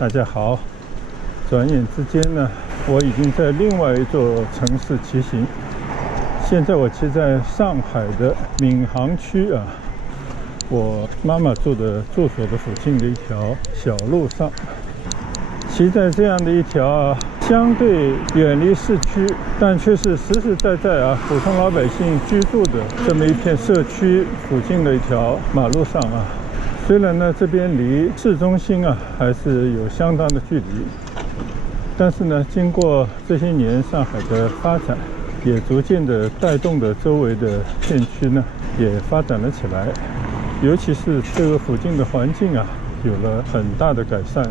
大家好，转眼之间呢，我已经在另外一座城市骑行。现在我骑在上海的闵行区啊，我妈妈住所的附近的一条小路上，骑在这样的一条相对远离市区，但却是实实在在普通老百姓居住的这么一片社区附近的一条马路上啊。虽然呢，这边离市中心还是有相当的距离，但是呢，经过这些年上海的发展，也逐渐的带动的周围的片区呢，也发展了起来。尤其是这个附近的环境有了很大的改善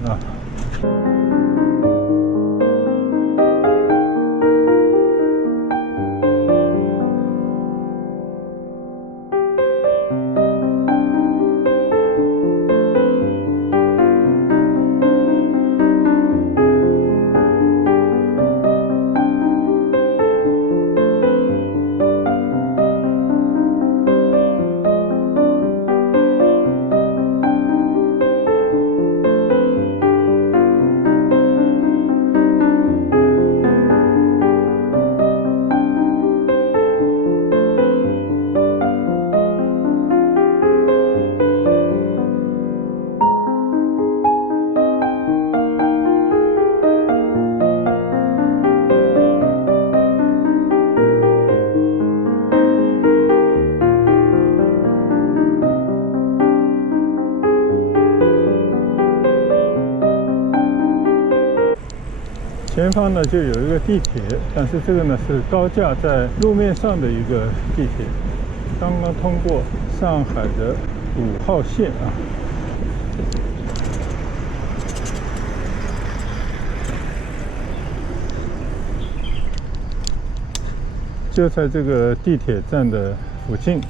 前方呢就有一个地铁，但是这个呢是高架在路面上的一个地铁，刚刚通过上海的5号线就在这个地铁站的附近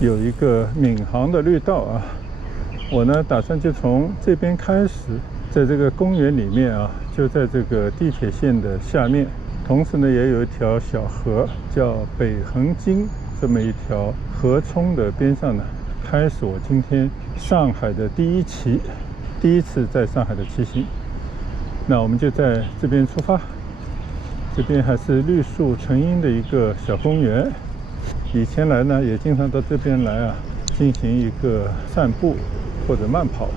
有一个闵行的绿道我呢打算就从这边开始，在这个公园里面就在这个地铁线的下面，同时呢也有一条小河叫北横泾，这么一条河冲的边上呢，开始我今天上海的第一次在上海的骑行。那我们就在这边出发，这边还是绿树成荫的一个小公园，以前来呢也经常到这边来进行一个散步或者慢跑。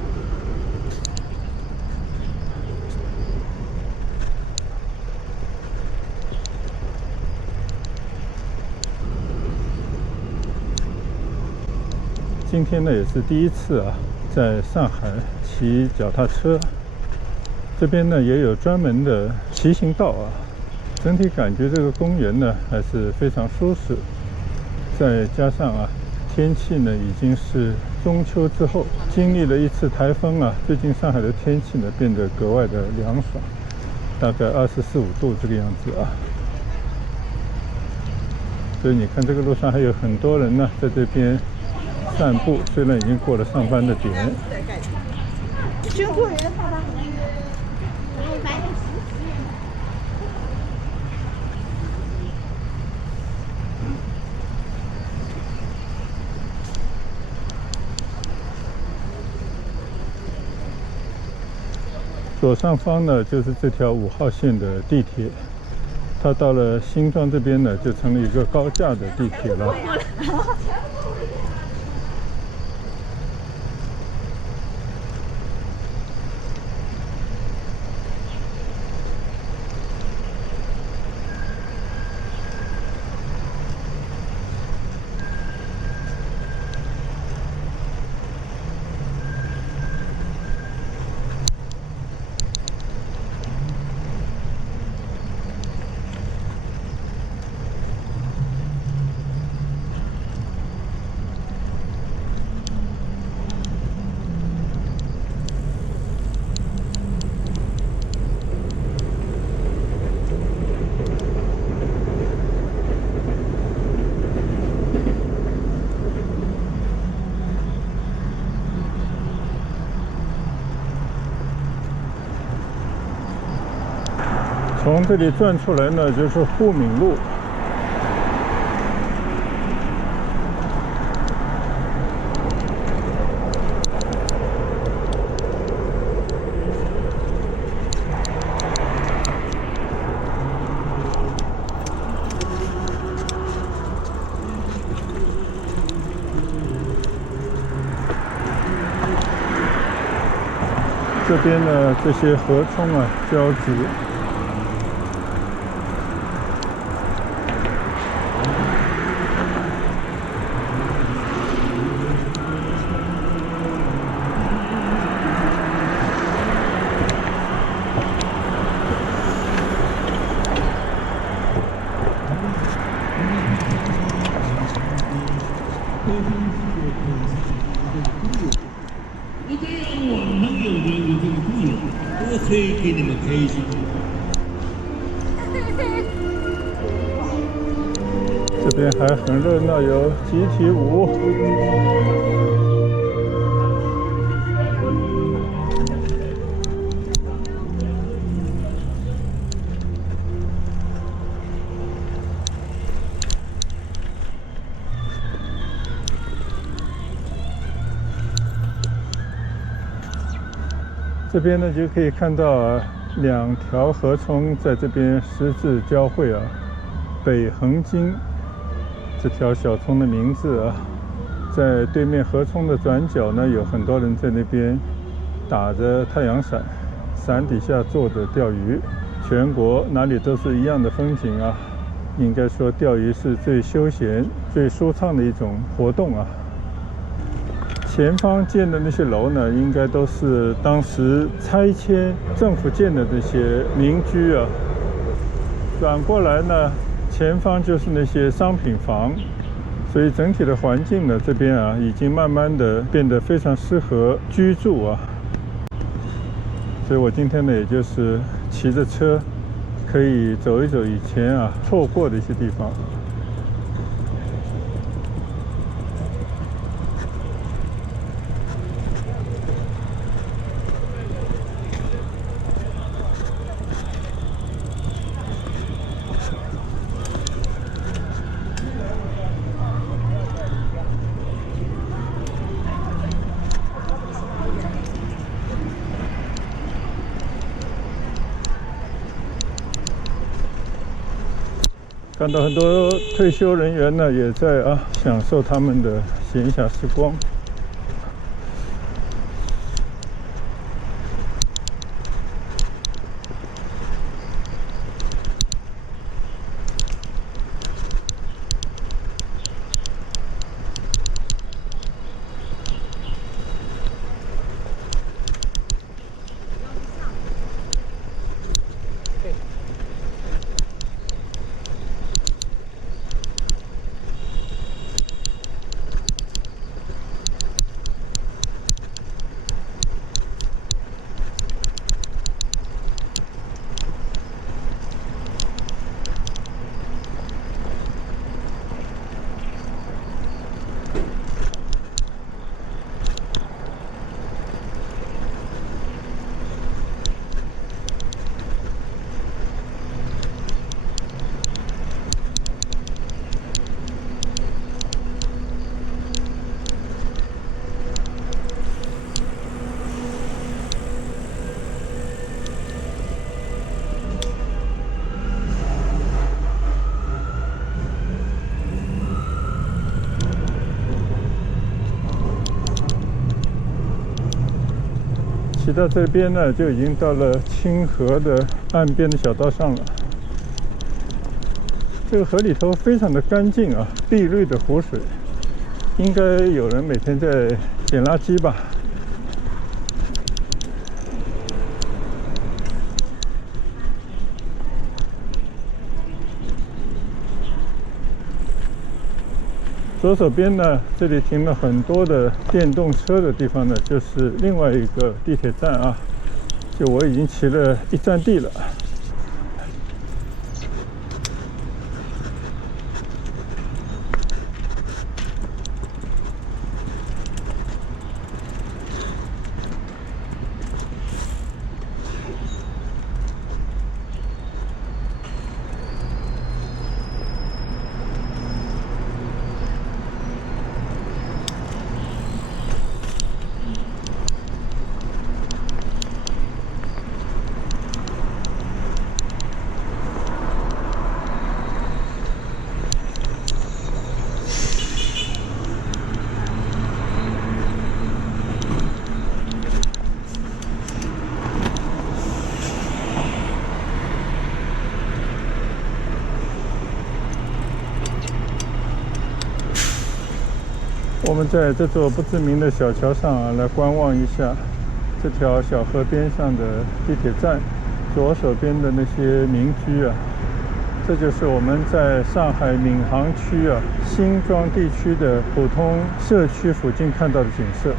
今天呢也是第一次在上海骑脚踏车，这边呢也有专门的骑行道整体感觉这个公园呢还是非常舒适，再加上天气呢已经是中秋之后，经历了一次台风最近上海的天气呢变得格外的凉爽，大概24、25度这个样子所以你看这个路上还有很多人呢在这边散步，虽然已经过了上班的点。左上方呢就是这条5号线的地铁，它到了新庄这边呢就成了一个高架的地铁了。从这里转出来呢，就是沪闵路。这边的这些河冲啊交织。可以给你们开心。这边还很热闹，有集体舞。这边呢就可以看到啊，两条河冲在这边十字交汇啊。北横经这条小冲的名字啊，在对面河冲的转角呢，有很多人在那边打着太阳伞，伞底下坐着钓鱼。全国哪里都是一样的风景啊，应该说钓鱼是最休闲、最舒畅的一种活动啊。前方建的那些楼呢，应该都是当时拆迁政府建的那些民居啊。转过来呢，前方就是那些商品房，所以整体的环境呢，这边啊已经慢慢的变得非常适合居住啊。所以我今天呢，也就是骑着车，可以走一走以前啊错过的一些地方。看到很多退休人员呢，也在享受他们的闲暇时光。骑到这边呢，就已经到了清河的岸边的小道上了。这个河里头非常的干净啊，碧绿的湖水，应该有人每天在捡垃圾吧。左手边呢，这里停了很多的电动车的地方呢，就是另外一个地铁站啊。就我已经骑了一站地了。我们在这座不知名的小桥上啊，来观望一下这条小河边上的地铁站，左手边的那些民居啊，这就是我们在上海闵行区啊新庄地区的普通社区附近看到的景色。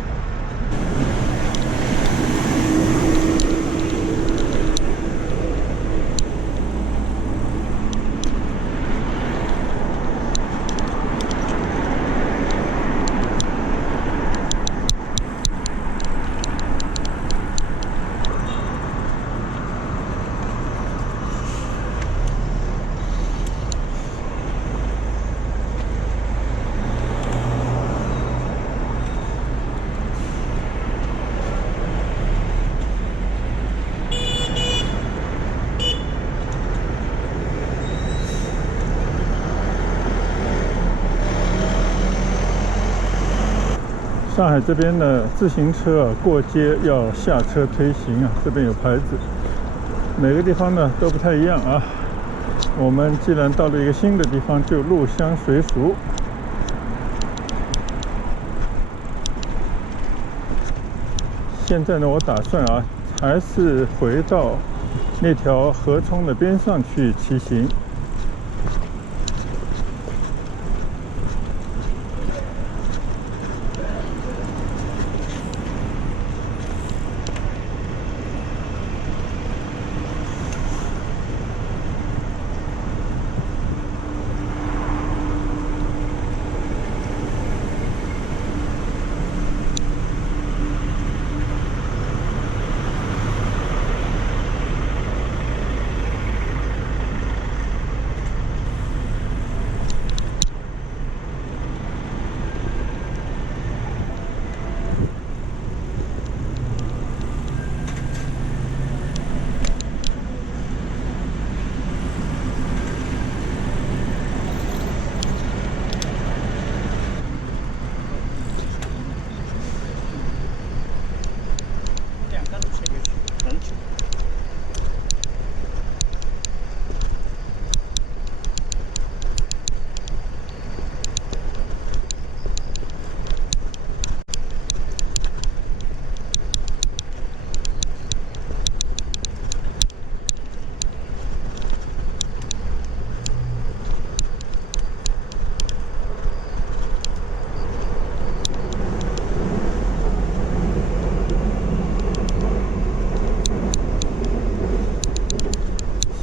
上海这边的自行车过街要下车推行啊，这边有牌子，每个地方呢都不太一样啊。我们既然到了一个新的地方，就入乡随俗。现在呢，我打算啊，还是回到那条河冲的边上去骑行。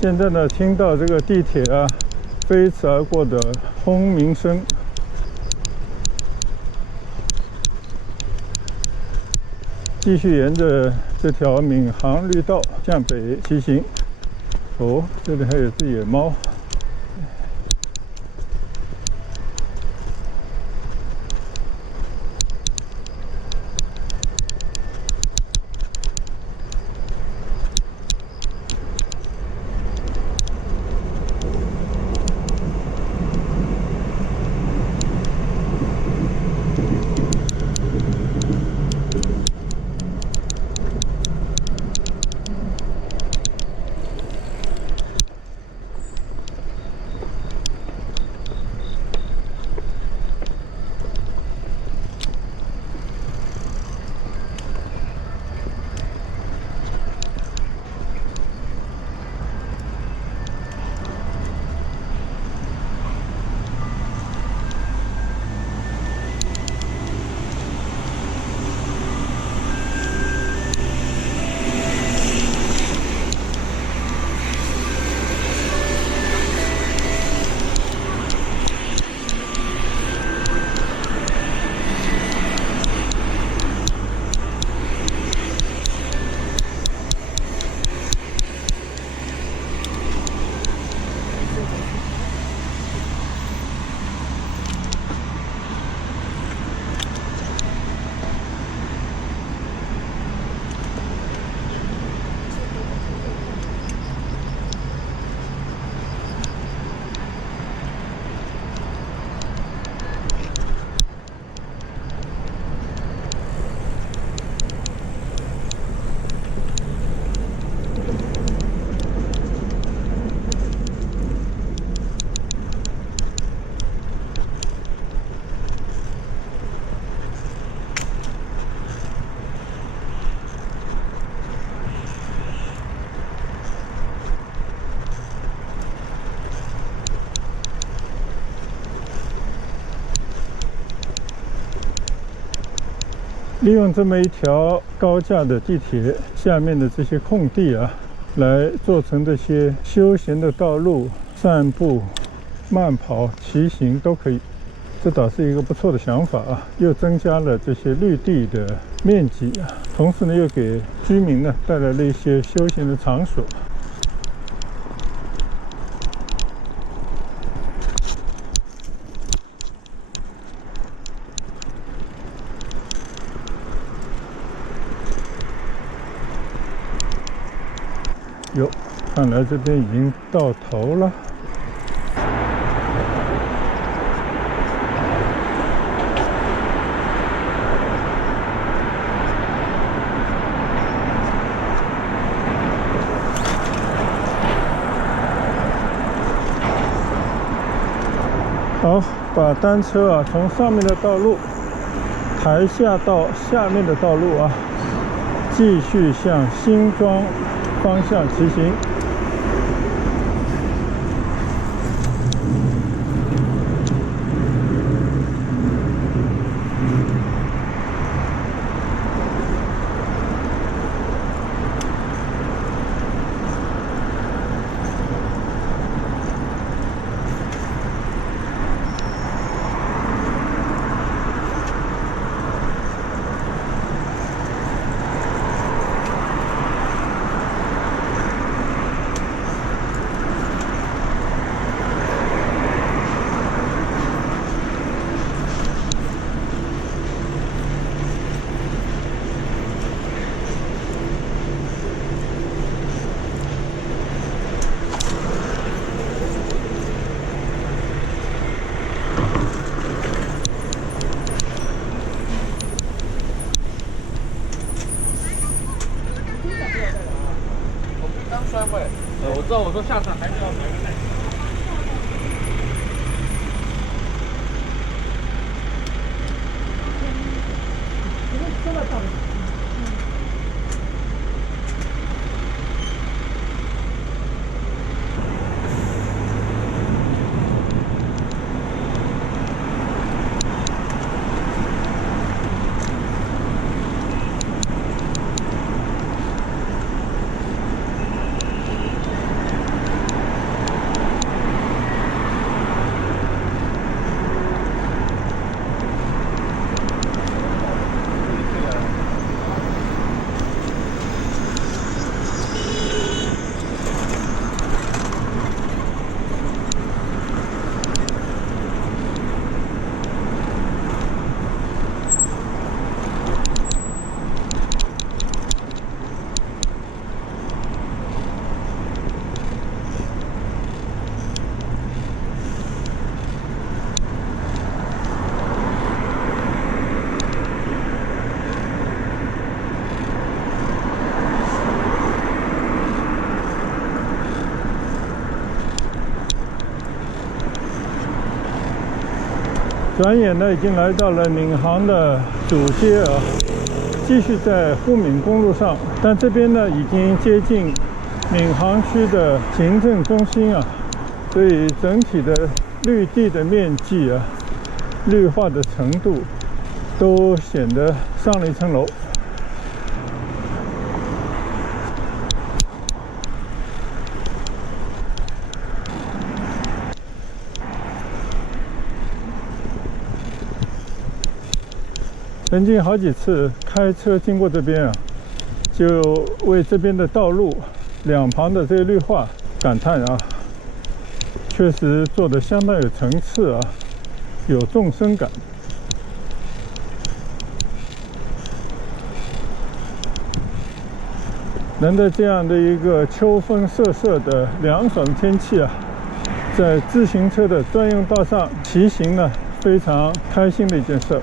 现在呢，听到这个地铁啊飞驰而过的轰鸣声，继续沿着这条闵行绿道向北骑行。哦，这里还有只野猫。利用这么一条高架的地铁下面的这些空地啊，来做成这些休闲的道路，散步、慢跑、骑行都可以。这倒是一个不错的想法啊，又增加了这些绿地的面积啊，同时呢又给居民呢带来了一些休闲的场所。哟，看来这边已经到头了。好，把单车啊从上面的道路抬下到下面的道路啊，继续向新庄方向骑行。我知道，我说下山还是要买个袋。转眼呢，已经来到了闵行的主街啊，继续在沪闵公路上，但这边呢已经接近闵行区的行政中心啊，所以整体的绿地的面积啊、绿化的程度都显得上了一层楼。曾经好几次开车经过这边啊，就为这边的道路两旁的这个绿化感叹啊，确实做得相当有层次啊，有纵深感。能在这样的一个秋风瑟瑟的凉爽的天气啊，在自行车的专用道上骑行呢，非常开心的一件事。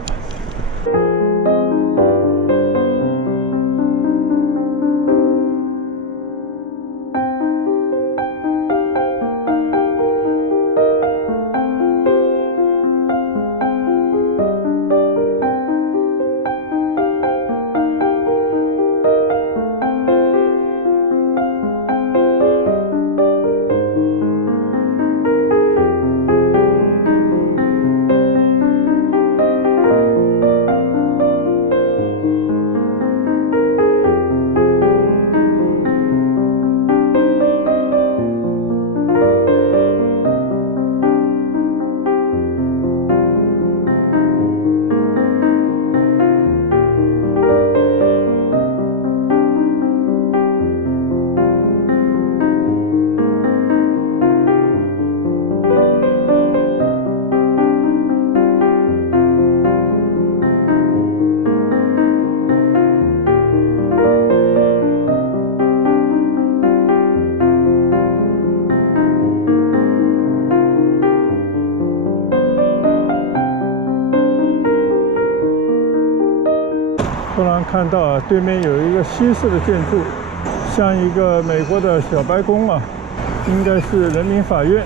看到啊，对面有一个西式的建筑，像一个美国的小白宫啊，应该是人民法院。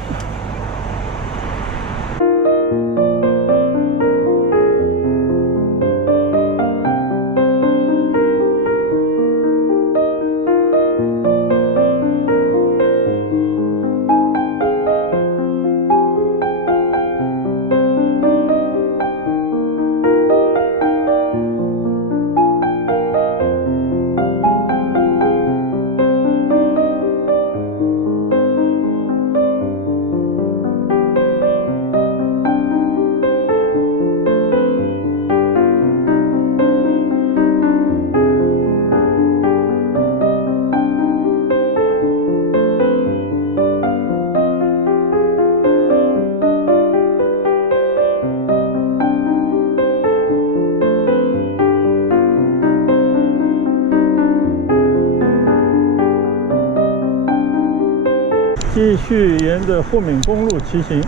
继续沿着沪闵公路骑行。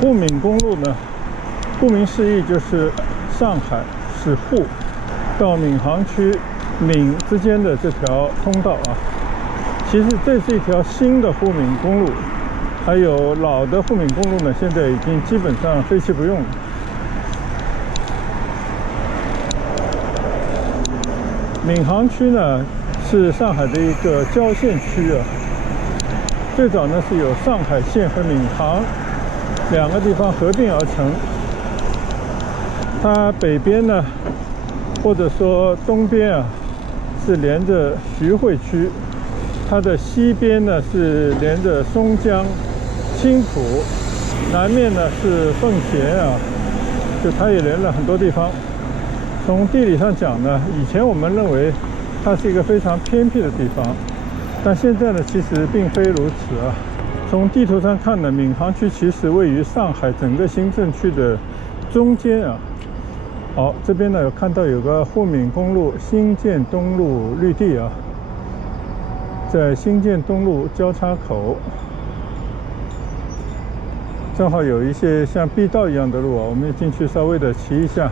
沪闵公路呢，顾名思义就是上海市沪到闵行区闵之间的这条通道啊。其实这是一条新的沪闵公路，还有老的沪闵公路呢，现在已经基本上废弃不用了。闵行区呢是上海的一个郊县区啊。最早呢是有上海县和闵行两个地方合并而成。它北边呢，或者说东边啊，是连着徐汇区；它的西边呢是连着松江、青浦；南面呢是奉贤啊，就它也连了很多地方。从地理上讲呢，以前我们认为它是一个非常偏僻的地方。但现在呢，其实并非如此啊。从地图上看呢，闵行区其实位于上海整个行政区的中间啊。好，这边呢有看到有个沪闵公路新建东路绿地啊，在新建东路交叉口，正好有一些像碧道一样的路啊，我们进去稍微的骑一下，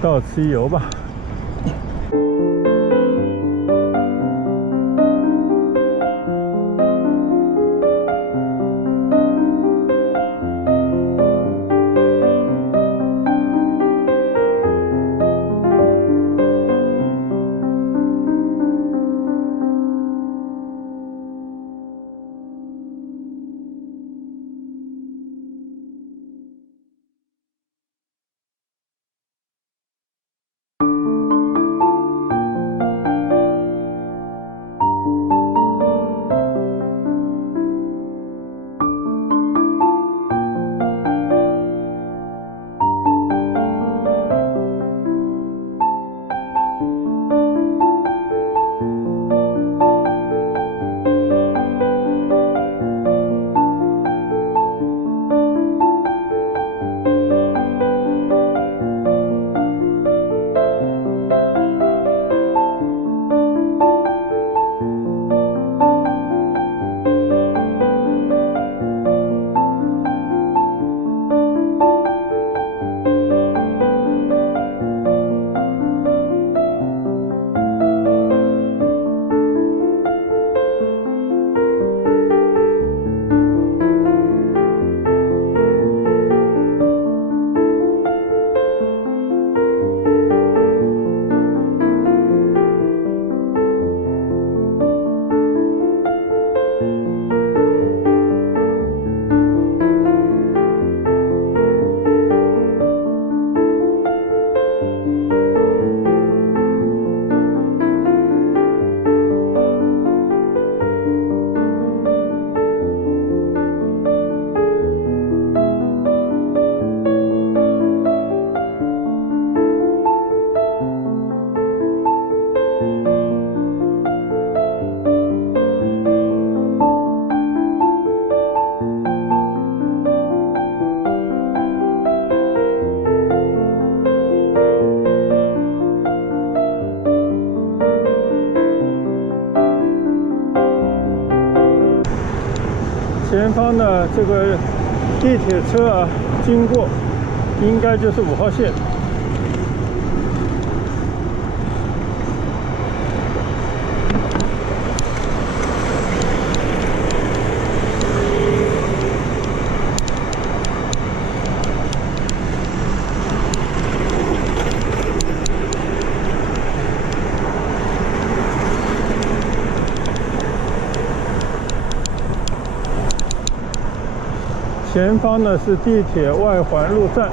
到此一游吧。前方的这个地铁车啊经过，应该就是5号线。前方呢是地铁外环路站。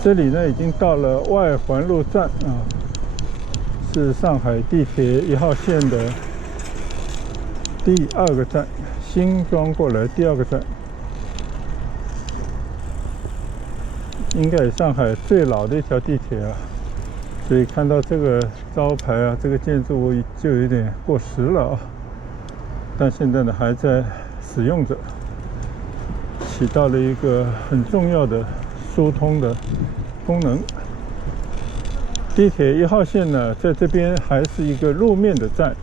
这里呢已经到了外环路站啊，是上海地铁1号线的第2个站，新装过来第2个站，应该也上海最老的一条地铁啊。所以看到这个招牌啊，这个建筑物就有点过时了啊，但现在呢还在使用着，起到了一个很重要的疏通的功能。地铁1号线呢，在这边还是一个路面的站。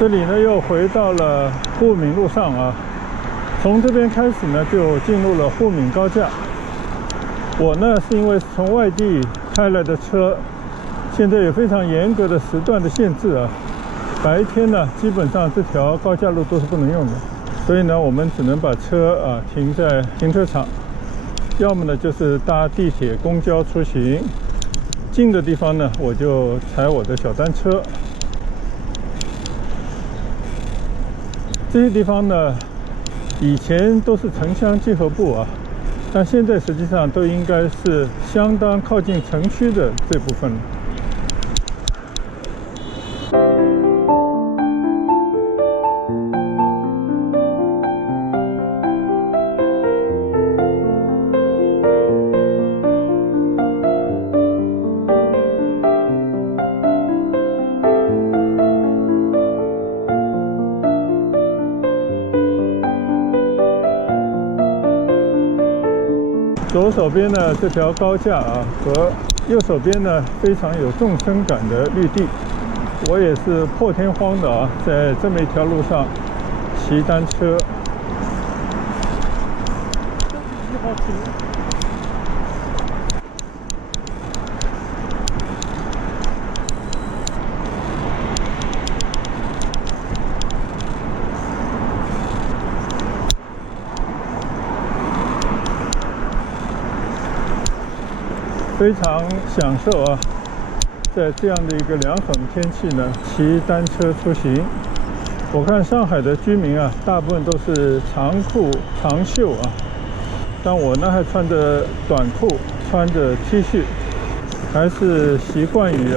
这里呢又回到了沪闵路上啊，从这边开始呢就进入了沪闵高架。我呢是因为从外地开来的车，现在有非常严格的时段的限制啊，白天呢基本上这条高架路都是不能用的，所以呢我们只能把车停在停车场，要么呢就是搭地铁、公交出行，近的地方呢我就踩我的小单车。这些地方呢，以前都是城乡结合部啊，但现在实际上都应该是相当靠近城区的这部分了。左手边呢这条高架啊，和右手边呢非常有纵深感的绿地，我也是破天荒的啊，在这么一条路上骑单车。非常享受啊，在这样的一个凉爽的天气呢，骑单车出行。我看上海的居民啊，大部分都是长裤长袖啊，但我呢还穿着短裤，穿着 T 恤，还是习惯于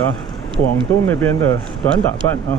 广东那边的短打扮啊。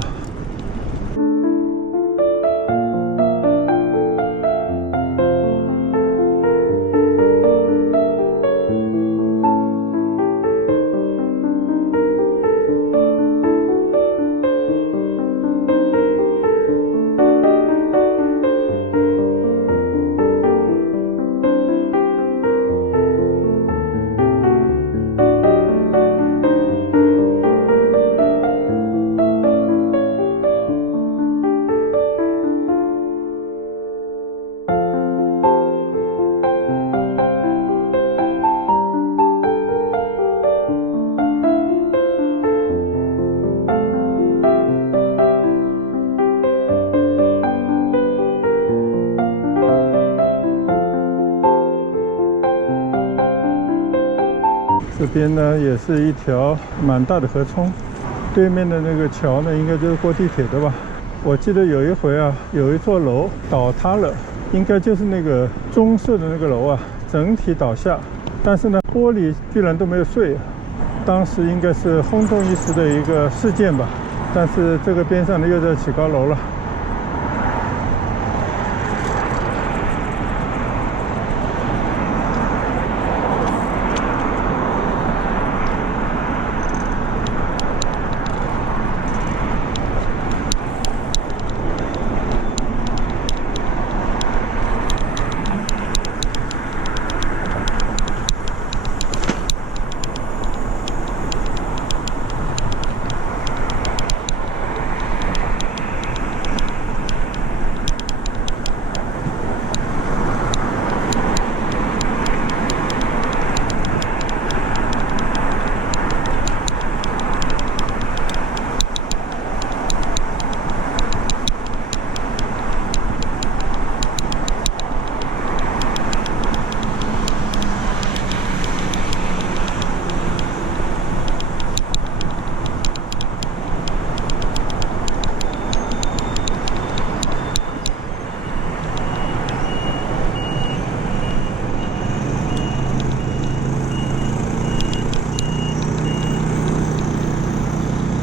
边呢也是一条蛮大的河冲，对面的那个桥呢应该就是过地铁的吧。我记得有一回啊，有一座楼倒塌了，应该就是那个棕色的那个楼啊，整体倒下，但是呢玻璃居然都没有碎，当时应该是轰动一时的一个事件吧。但是这个边上呢又在起高楼了。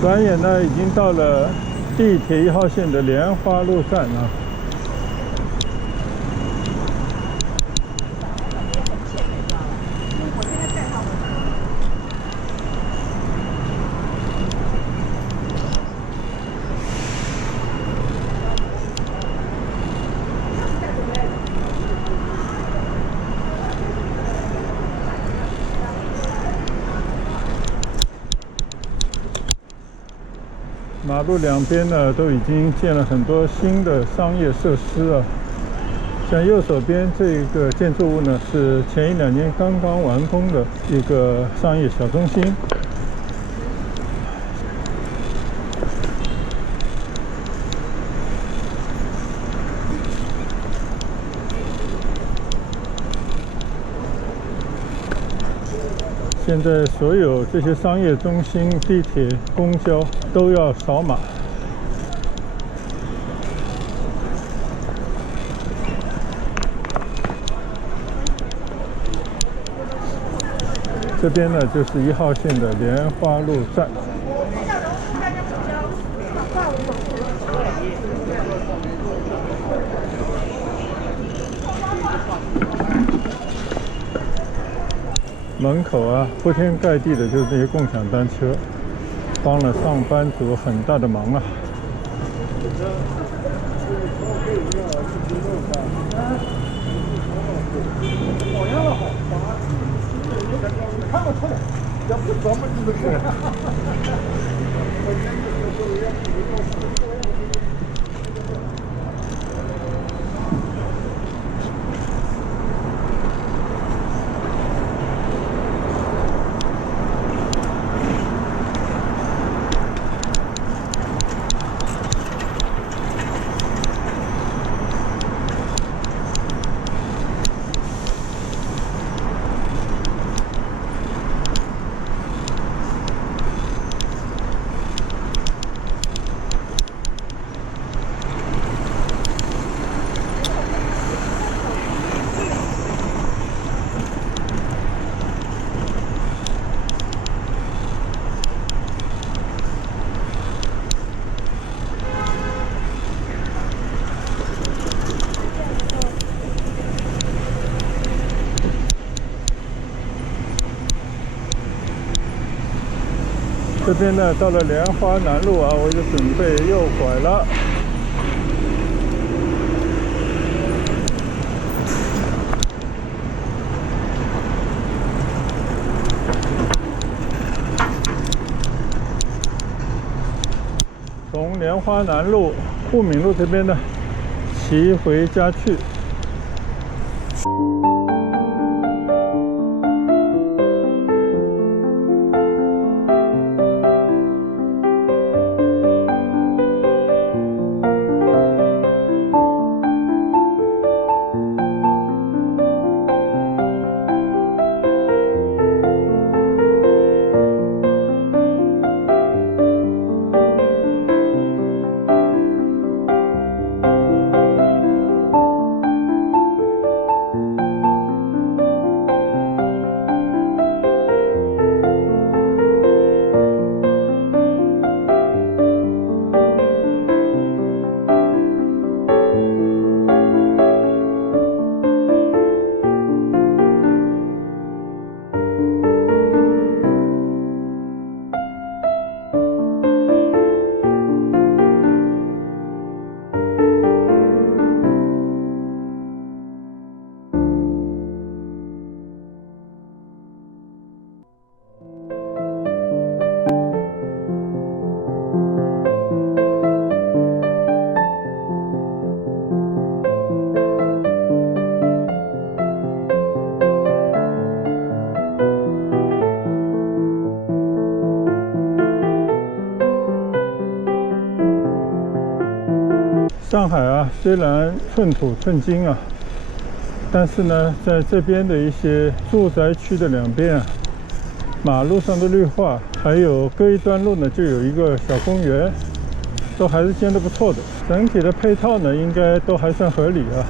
转眼呢，已经到了地铁1号线的莲花路站啊。马路两边呢都已经建了很多新的商业设施啊，像右手边这个建筑物呢是前1-2年刚刚完工的一个商业小中心。现在所有这些商业中心、地铁、公交都要扫码。这边呢就是1号线的莲花路站。门口啊，铺天盖地的就是这些共享单车，帮了上班族很大的忙啊。看不出来，要不专门就是。这边呢，到了莲花南路啊，我就准备右拐了。从莲花南路、富民路这边呢，骑回家去。上海啊，虽然寸土寸金啊，但是呢，在这边的一些住宅区的两边啊，马路上的绿化，还有隔一段路呢，就有一个小公园，都还是建得不错的。整体的配套呢，应该都还算合理啊。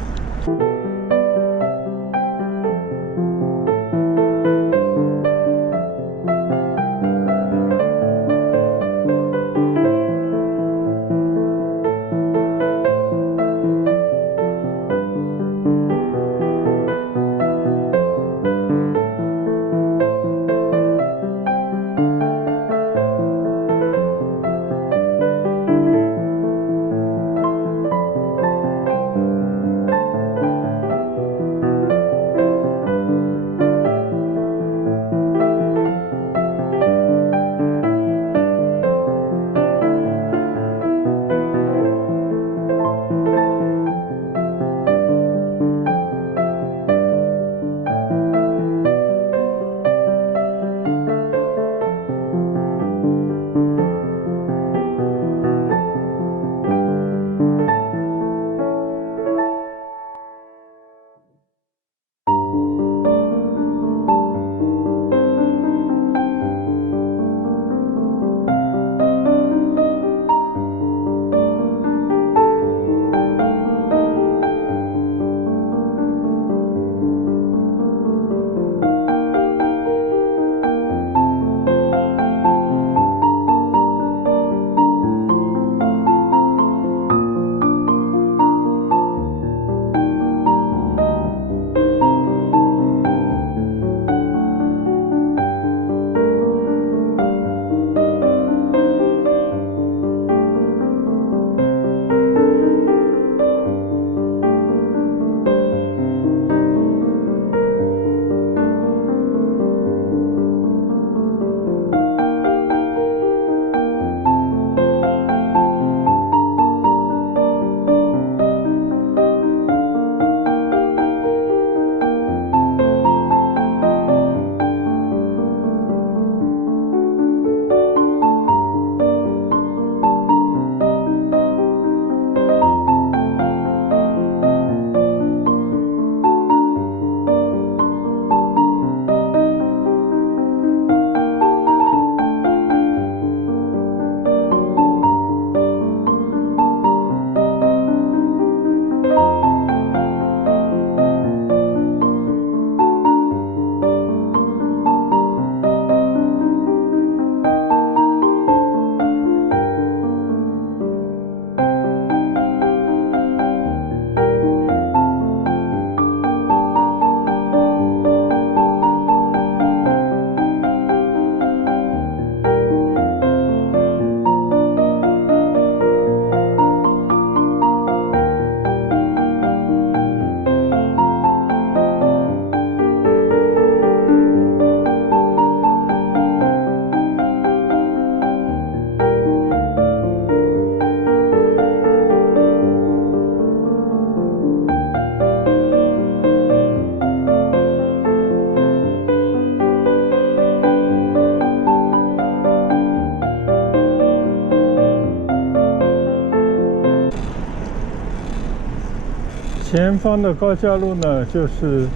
前方的高架路呢，就是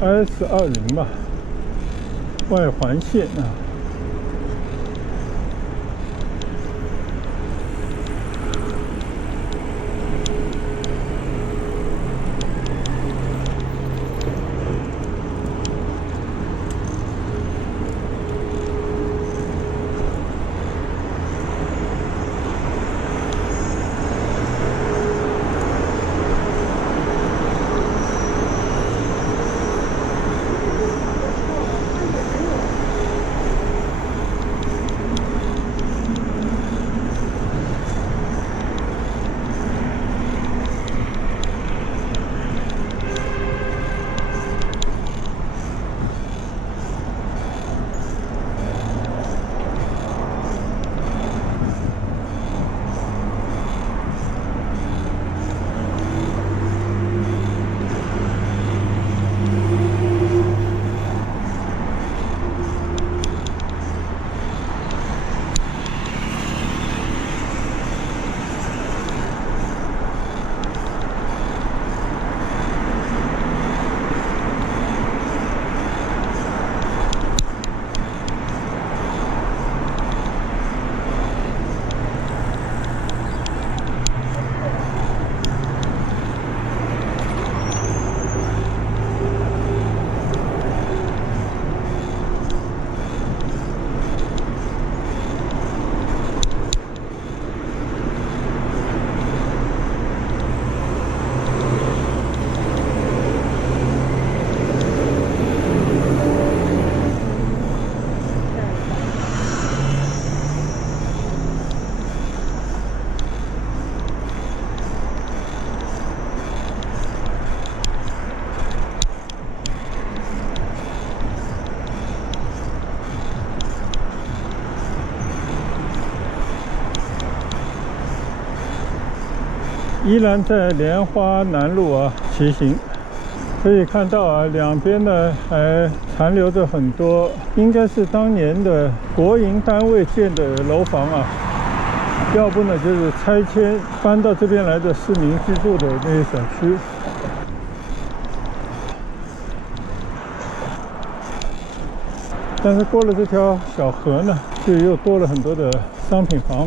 S20吧，外环线啊。依然在莲花南路啊骑行，可以看到啊，两边呢还残留着很多，应该是当年的国营单位建的楼房啊，要不呢就是拆迁搬到这边来的市民居住的那些小区。但是过了这条小河呢，就又多了很多的商品房。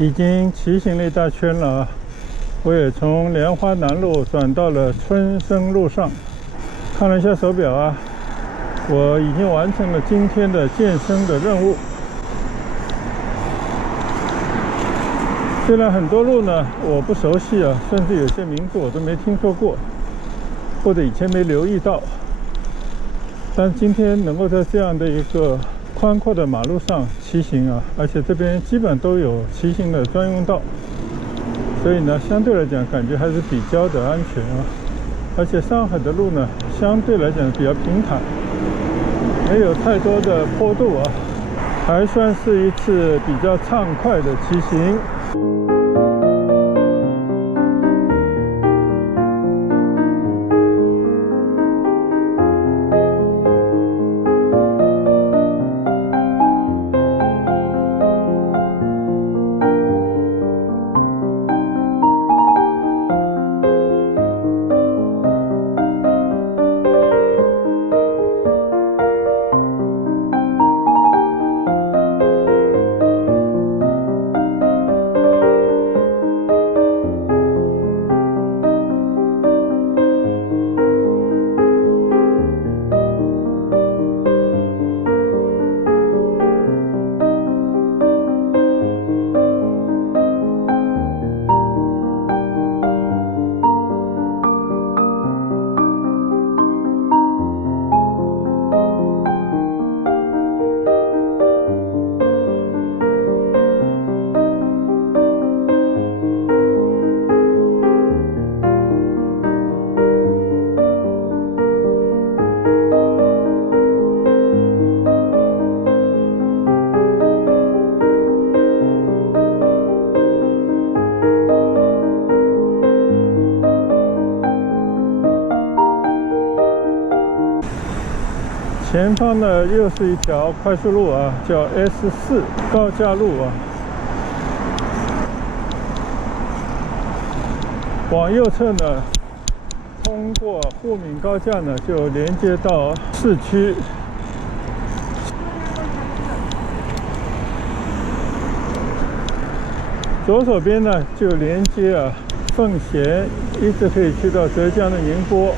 已经骑行了一大圈了啊，我也从莲花南路转到了春生路上。看了一下手表啊，我已经完成了今天的健身的任务。虽然很多路呢我不熟悉啊，甚至有些名字我都没听说过，或者以前没留意到，但今天能够在这样的一个宽阔的马路上骑行啊，而且这边基本都有骑行的专用道，所以呢，相对来讲感觉还是比较的安全啊。而且上海的路呢，相对来讲比较平坦，没有太多的坡度啊，还算是一次比较畅快的骑行。前方呢又是一条快速路啊，叫 S4 高架路啊。往右侧呢，通过沪闵高架呢，就连接到市区。左手边呢，就连接啊奉贤，一直可以去到浙江的宁波。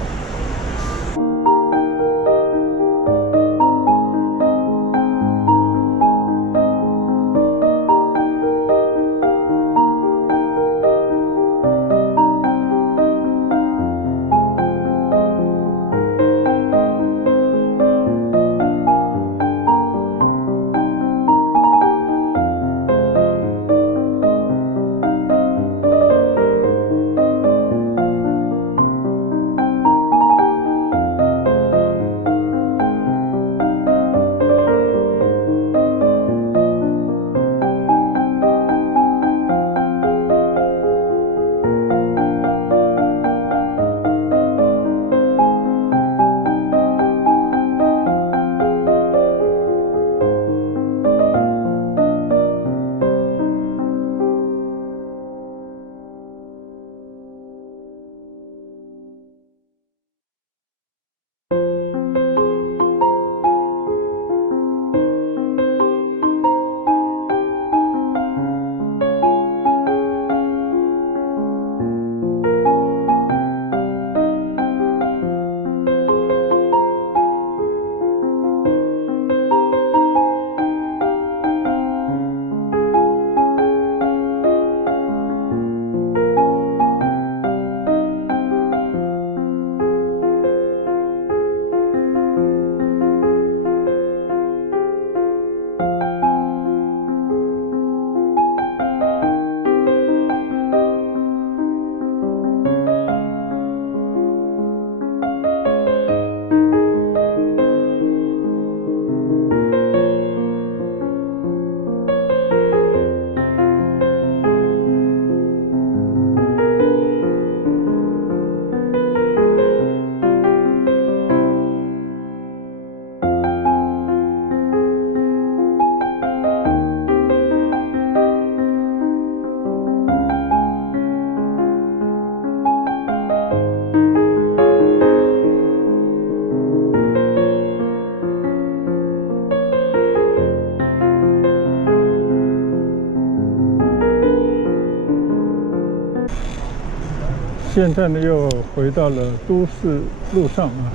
现在呢，又回到了都市路上啊，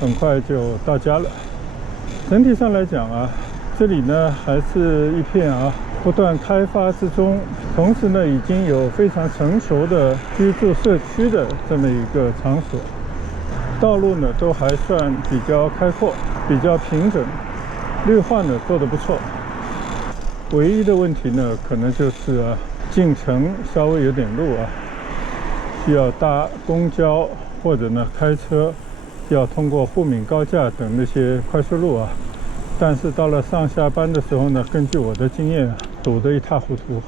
很快就到家了。整体上来讲啊，这里呢还是一片不断开发之中，同时呢已经有非常成熟的居住社区的这么一个场所。道路呢都还算比较开阔，比较平整，绿化呢做得不错。唯一的问题呢，可能就是进城稍微有点路需要搭公交或者呢开车，要通过沪闵高架等那些快速路但是到了上下班的时候呢，根据我的经验堵得一塌糊涂。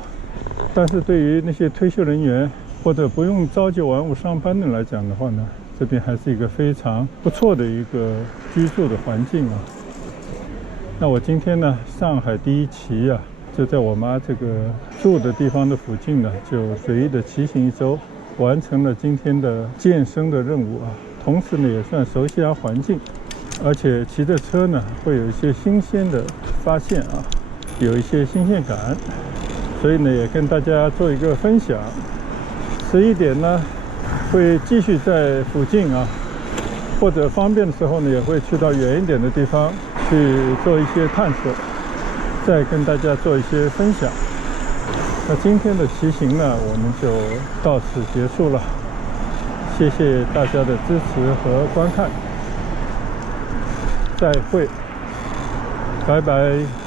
但是对于那些退休人员或者不用朝九晚五上班的来讲的话呢，这边还是一个非常不错的一个居住的环境那我今天呢，上海第一骑就在我妈这个住的地方的附近呢，就随意的骑行一周，完成了今天的健身的任务同时呢也算熟悉环境，而且骑着车呢会有一些新鲜的发现有一些新鲜感，所以呢也跟大家做一个分享。11点呢会继续在附近或者方便的时候呢也会去到远一点的地方去做一些探索，再跟大家做一些分享。那今天的骑行呢，我们就到此结束了。谢谢大家的支持和观看，再会，拜拜。